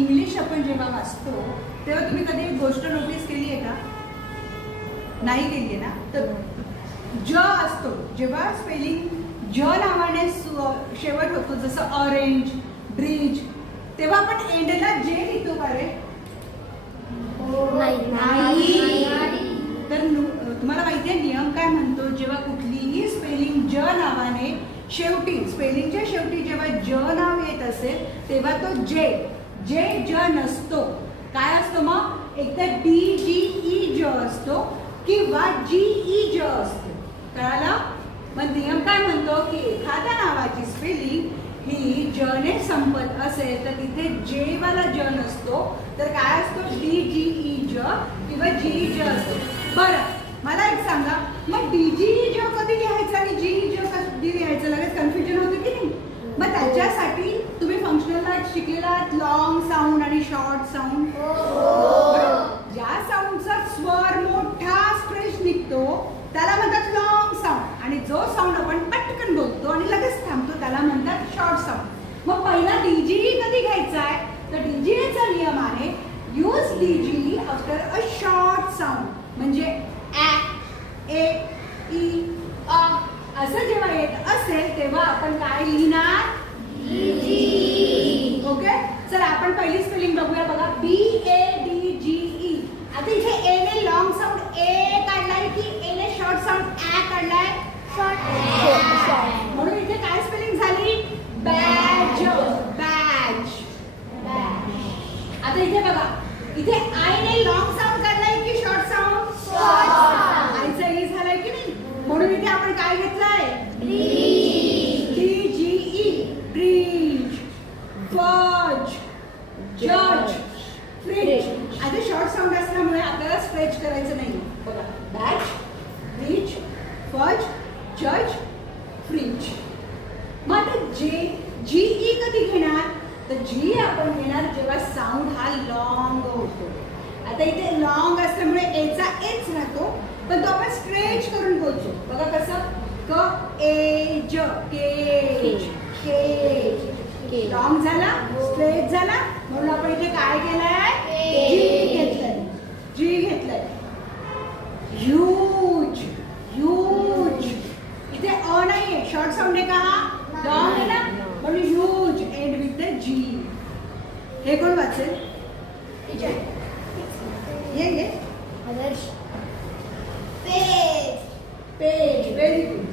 English आपण जेव्हा वाचतो तेव्हा तुम्ही कधी एक गोष्ट नोटीस केली आहे का? नाही केली आहे ना? तर ज असतो जेव्हा स्पेलिंग ज नावाने शेवट होतो, जसं ऑरेंज, ब्रिज, तेव्हा आपण एंडला जे लिहितो का रे? नाही. तर तुम्हाला माहिती आहे नियम काय म्हणतो? जेव्हा कुठलीही स्पेलिंग ज नावाने शेवटी, स्पेलिंगच्या शेवटी जेव्हा ज नाव येत असेल तेव्हा तो जे ज नसतो. काय असतो मग? एकतर DGE ज असतो किंवा GE ज असतो. कळालं? मग नियम काय म्हणतो की एखाद्या नावाची स्पेलिंग ही जने संपत असेल तर तिथे जे वाला ज नसतो, तर काय असतो? DGE ज किंवा GE ज असतो. बरं, मला एक सांगा, मग DGE ज कधी लिहायचं आणि GE ज कधी लिहायचं? लगेच कन्फ्युजन होतं की नाही? मग त्याच्यासाठी तुम्ही फंक्शनलला शिकलेला लॉंग साऊंड आणि शॉर्ट साऊंड. ज्या साऊंडचा स्वर मोठा स्ट्रेच निघतो त्याला म्हणतात लॉंग साऊंड, आणि जो साऊंड आपण पटकन बोलतो आणि लगेच थांबतो त्याला म्हणतात शॉर्ट साऊंड. मग पहिला DGE कधी घ्यायचा आहे? तर DGE चा नियम आहे use DGE after a short sound. म्हणजे ॲ, ए, ई, अ असं जेव्हा येत असेल तेव्हा आपण काय लिहिणार? ओके, चला आपण पहिली स्पेलिंग बघूया. बघा, BADGE. आता इथे ए ने लॉंग साऊंड ए काढलाय की ए ने शॉर्ट साऊंड ॲ काढलाय? शॉर्ट. म्हणून इथे काय स्पेलिंग झाली? बॅज. बॅज. आता इथे बघा, इथे आय ने लॉंग साऊंड काढलाय की शॉर्ट साऊंड? आयचा ई झालाय की नाही? म्हणून इथे आपण काय घेतलंय? DGE. ब्रिज, फज, जज, फ्रिज. आता शॉर्ट साऊंड असल्यामुळे आपल्याला स्ट्रेच करायचं नाही. बघा, बॅच, ब्रिज, फज, जज, फ्रिज. मग आता GE कधी घेणार? तर जी आपण घेणार जेव्हा साऊंड हा लॉंग होतो. आता इथे लॉंग असल्यामुळे एचा एच राहतो, पण तो आपण स्ट्रेच करून बोलतो. बघा कसं? क ए ज, केज. केज लॉंग झाला, स्ट्रेच झाला, म्हणून आपण इथे काय केलंय? जी घेतलंय. जी घेतलंय. ह्यूज. ह्यूज. इथे अ नाहीये, शॉर्ट साऊंड आहे का? लॉंग आहे ना, म्हणून ह्यूज एंड विथ द जी. हे कोण वाचेल? ये आदर्श. पेज. Very good.